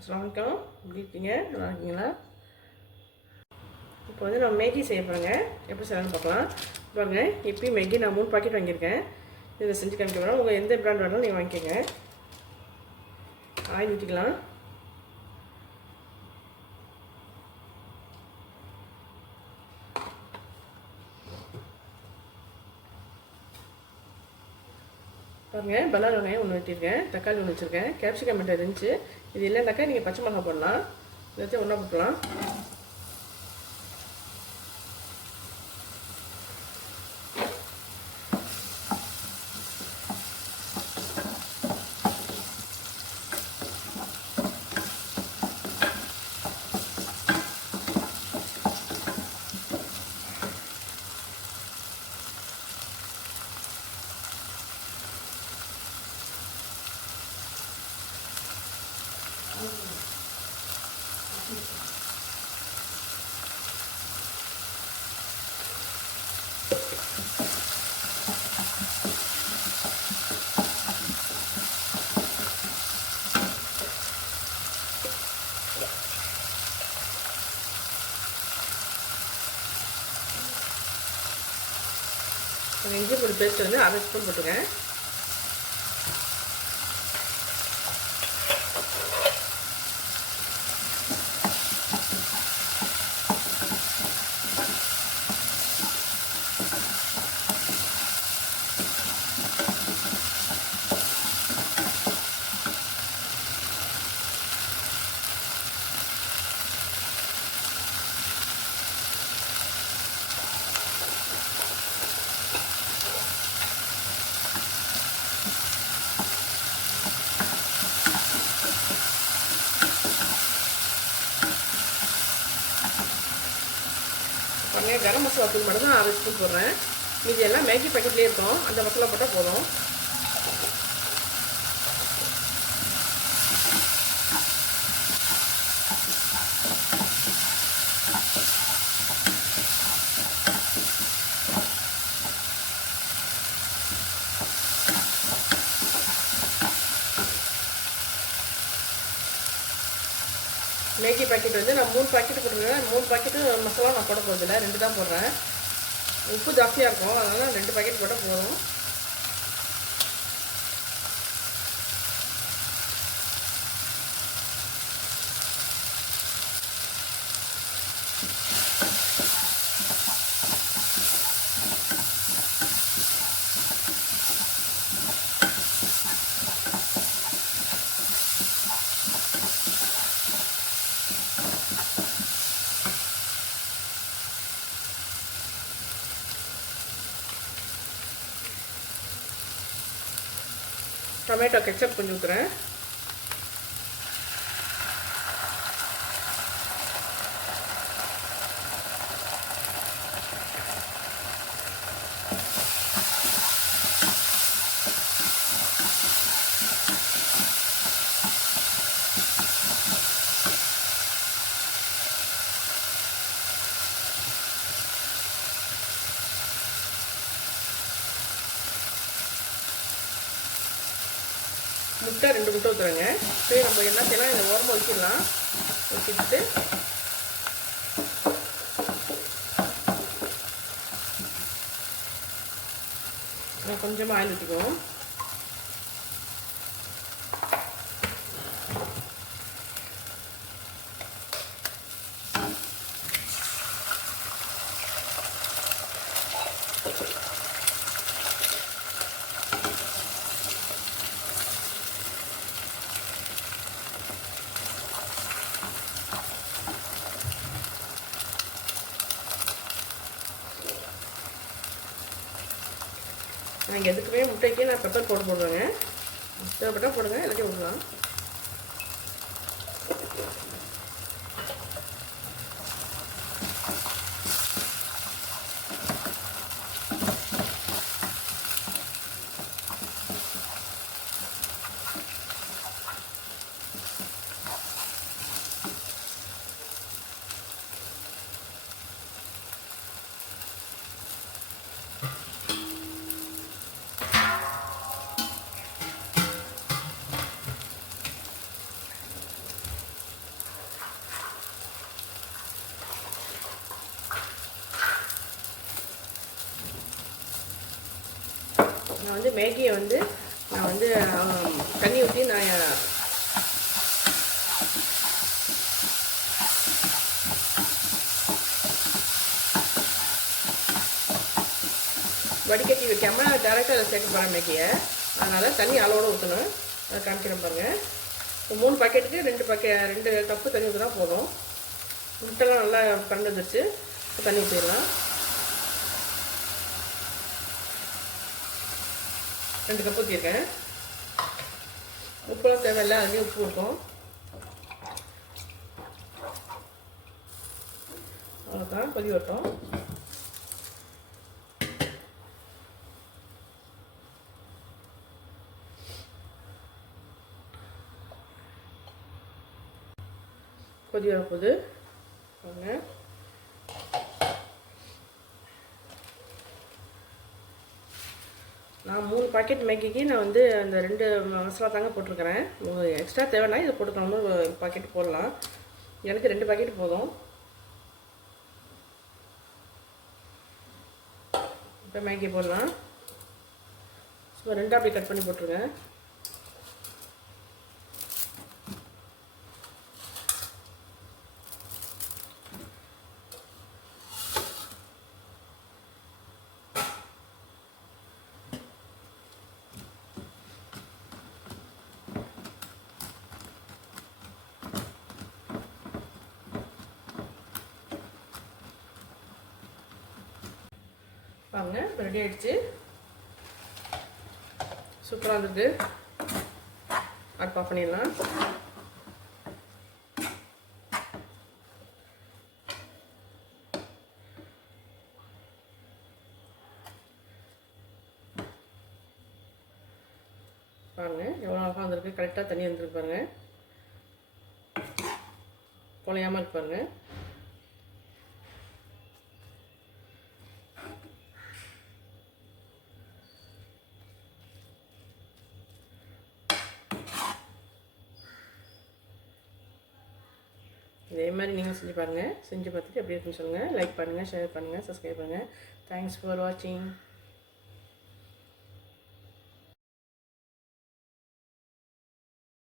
அஸ்ஸலாமு அலைக்கும். எப்படி இருக்கீங்க? நல்லா இருக்கீங்களா? இப்போ வந்து நான் மேகி செய்ய போகிறேங்க. எப்படி செய்யலாம்னு பார்க்கலாம். பாருங்க, இப்போயும் மேகி நான் 3 பாக்கெட் வாங்கியிருக்கேன். இதில் செஞ்சு காமிக்க போகிறேன். உங்கள் எந்த பிராண்ட் வேணாலும் நீங்கள் வாங்கிக்கோங்க. ஆயில் ஊற்றிக்கலாம். பாருங்கள், பல்லாரி வெங்காயம் ஒன்று வெட்டியிருக்கேன், தக்காளி ஒன்று வச்சுருக்கேன், கேப்சிகம் மட்டும் இருந்துச்சு. இது இல்லைனாக்கா நீங்கள் பச்சை மிளகா போடலாம். இதை ஒன்றா போட்டுக்கலாம். இஞ்சி பூண்டு பேஸ்ட் வந்து 1/2 ஸ்பூன் போட்டுருக்கேன். கரம் மசாலா தூள் மட்டும் தான் 1/2 ஸ்பூன் போடுறேன். மீதி எல்லாம் மேகி பேக்கெட்லேயே இருக்கும். அந்த மசாலா போட்டால் போதும். மேகி பாக்கெட் வந்து நான் 3 பாக்கெட்டு போட்டுருக்கேன். 3 பாக்கெட்டு மசாலா நான் போட போகிறதில்ல, 2 தான் போடுறேன். உப்பு ஜாஸ்தியாக இருக்கும், அதனால் 2 பாக்கெட் போட்டால் போதும். டொமேட்டோ கெச்சப் கொஞ்சம் ஊற்றுறேன். முட்டை 2 முட்டை ஊற்றுறேங்க. சரி, நம்ம என்ன செய்யலாம், இந்த ஓரமாக ஊற்றிடலாம். ஊற்றிட்டு கொஞ்சமாக ஆயில் ஊற்றிக்குவோம். நீங்கள் எதுக்குமே முட்டைக்கே நான் பெப்பர் பவுடர் போடுவேங்க. தேவைப்பட்டால் போடுங்க, எல்லாத்தையும் விடலாம். வந்து மேகியை வந்து நான் வந்து தண்ணி ஊற்றி நான் வடிகட்டி வைக்காமல் டேரெக்டாக அதை சேர்க்க போகிறேன் மேகியை. அதனால் தண்ணி அளவோடு ஊற்றணும். அதை காமிக்கிறேன் பாருங்கள். 3 பாக்கெட்டுக்கு 2 கப்பு தண்ணி ஊற்றினா போதும். முட்டைலாம் நல்லா கண்டு வந்துருச்சு. தண்ணி ஊற்றிடலாம். 2 கப்பு ஊற்றிருக்கேன். உப்புலாம் தேவையில்லை, அதுலேயும் உப்பு இருக்கும். அவ்வளோதான், கொதி வரட்டும். கொதி வரப்போகுது பாருங்க. நான் 3 பாக்கெட் மேகிக்கு நான் வந்து அந்த 2 மசாலா தாங்க போட்டிருக்கிறேன். எக்ஸ்ட்ரா தேவைன்னா இதை போட்டுக்கணும். 1 பாக்கெட் போடலாம். எனக்கு 2 பாக்கெட் போதும். இப்போ மேகி போடலாம். சும்மா 2 அப்படி கட் பண்ணி போட்டுருங்க. பாருங்க, ரெடி ஆயிடுச்சு. சூப்பராக இருந்தது. அடுப்பு ஆஃப் பண்ணிடலாம். பாருங்க எவ்வளோ அழகாக வந்திருக்கு. கரெக்டாக தண்ணி வந்துருக்கு பாருங்க. குழையாமல் இருக்கு பாருங்க. இதே மாதிரி நீங்கள் செஞ்சு பாருங்கள். செஞ்சு பார்த்துட்டு எப்படி இருக்குன்னு சொல்லுங்கள். லைக் பண்ணுங்கள், ஷேர் பண்ணுங்கள், சப்ஸ்கிரைப் பண்ணுங்கள். தேங்க்ஸ் ஃபார் வாட்சிங்.